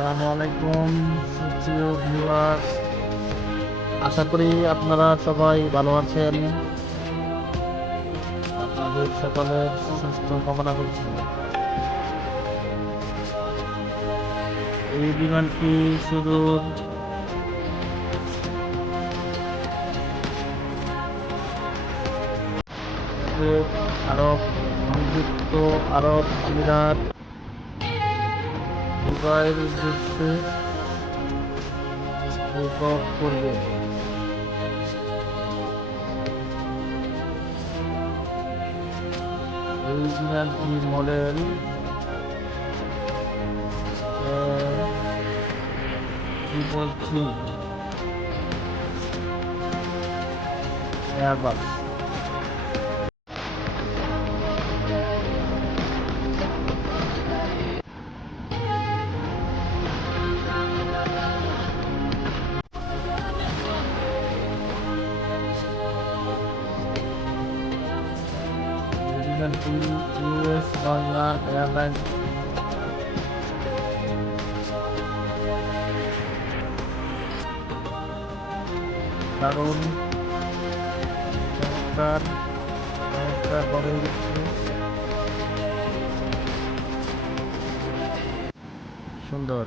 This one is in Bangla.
আসসালামু আলাইকুম সুপ্রিয় ভিউয়ার্স, আশা করি আপনারা সবাই ভালো আছেন। আপনাদের সকলের সুস্থ কামনা করছি। এই বিমানটি সুদূর আরব সংযুক্ত আরব আমিরাত দুবাইয়ের উদ্দেশ্যে টেক অফ করবে। এই বিমানটির মডেল এয়ারবাস। বিমানটি ইউএস বাংলা এয়ারলাইন্স দারুণ চমৎকার চমৎকারভাবে উঠছে, সুন্দর।